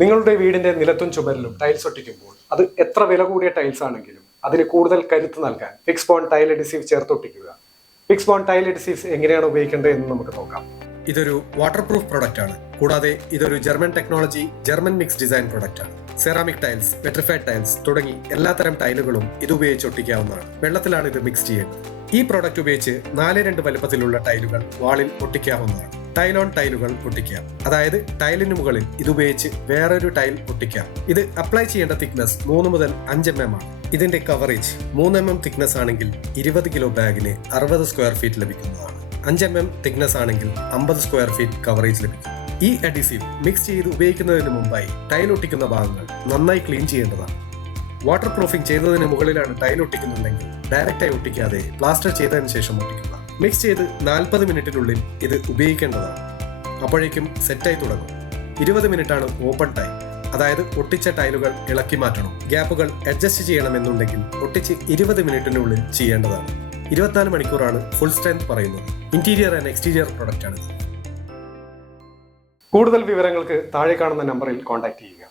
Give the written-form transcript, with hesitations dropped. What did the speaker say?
നിങ്ങളുടെ വീടിന്റെ നിലത്തും ചുമരിലും ടൈൽസ് ഒട്ടിക്കുമ്പോൾ അത് എത്ര വില കൂടിയ ടൈൽസ് ആണെങ്കിലും അതിന് കൂടുതൽ കരുത്ത് നൽകാൻ ഫിക്സ്ബോണ്ട് ടൈൽ അഡീസീവ് ചേർത്തൊട്ടിക്കുക. ഫിക്സ്ബോണ്ട് ടൈൽ അഡീസീവ്സ് എങ്ങനെയാണ് ഉപയോഗിക്കേണ്ടത് എന്ന് നമുക്ക് നോക്കാം. ഇതൊരു വാട്ടർ പ്രൂഫ് പ്രൊഡക്റ്റ് ആണ്. കൂടാതെ ഇതൊരു German technology German mix design product ആണ്. സെറാമിക് ടൈൽസ്, വെട്രിഫൈഡ് ടൈൽസ് തുടങ്ങി എല്ലാത്തരം ടൈലുകളും ഇത് ഉപയോഗിച്ച് ഒട്ടിക്കാവുന്നതാണ്. വെള്ളത്തിലാണ് ഇത് മിക്സ് ചെയ്യേണ്ടത്. ഈ പ്രൊഡക്റ്റ് ഉപയോഗിച്ച് 4:2 വലുപ്പത്തിലുള്ള ടൈലുകൾ വാളിൽ ഒട്ടിക്കാവുന്നതാണ്. ടൈലോൺ ടൈലുകൾ ഒട്ടിക്കാം, അതായത് ടൈലിന് മുകളിൽ ഇതുപയോഗിച്ച് വേറൊരു ടൈൽ ഒട്ടിക്കാം. ഇത് അപ്ലൈ ചെയ്യേണ്ട തിക്നെസ് 3 മുതൽ 5 mm ആണ്. ഇതിന്റെ കവറേജ് 3 mm തിക്നെസ് ആണെങ്കിൽ 20 കിലോ ബാഗിന് 60 സ്ക്വയർ ഫീറ്റ് ലഭിക്കുന്നതാണ്. 5 mm തിക്നെസ് ആണെങ്കിൽ 50 സ്ക്വയർ ഫീറ്റ് കവറേജ് ലഭിക്കും. ഈ അഡീസീവ് മിക്സ് ചെയ്ത് ഉപയോഗിക്കുന്നതിന് മുമ്പായി ടൈൽ ഒട്ടിക്കുന്ന ഭാഗങ്ങൾ നന്നായി ക്ലീൻ ചെയ്യേണ്ടതാണ്. വാട്ടർ പ്രൂഫിംഗ് ചെയ്തതിന് മുകളിലാണ് ടൈൽ ഒട്ടിക്കുന്നുണ്ടെങ്കിൽ ഡയറക്റ്റായി ഒട്ടിക്കാതെ പ്ലാസ്റ്റർ ചെയ്തതിനു ശേഷം ഒട്ടിക്കുക. മിക്സ് ചെയ്ത് 40 മിനിറ്റിനുള്ളിൽ ഇത് ഉപയോഗിക്കേണ്ടതാണ്. അപ്പോഴേക്കും സെറ്റായി തുടങ്ങും. 20 മിനിറ്റാണ് ഓപ്പൺ ടൈം, അതായത് ഒട്ടിച്ച ടൈലുകൾ ഇളക്കി മാറ്റണം. ഗ്യാപ്പുകൾ അഡ്ജസ്റ്റ് ചെയ്യണമെന്നുണ്ടെങ്കിൽ ഒട്ടിച്ച് 20 മിനിറ്റിനുള്ളിൽ ചെയ്യേണ്ടതാണ്. 24 മണിക്കൂറാണ് ഫുൾ സ്ട്രെങ്ത് പറയുന്നത്. ഇന്റീരിയർ ആൻഡ് എക്സ്റ്റീരിയർ പ്രൊഡക്റ്റ് ആണ്. കൂടുതൽ വിവരങ്ങൾക്ക് താഴെ കാണുന്ന നമ്പറിൽ കോൺടാക്ട് ചെയ്യുക.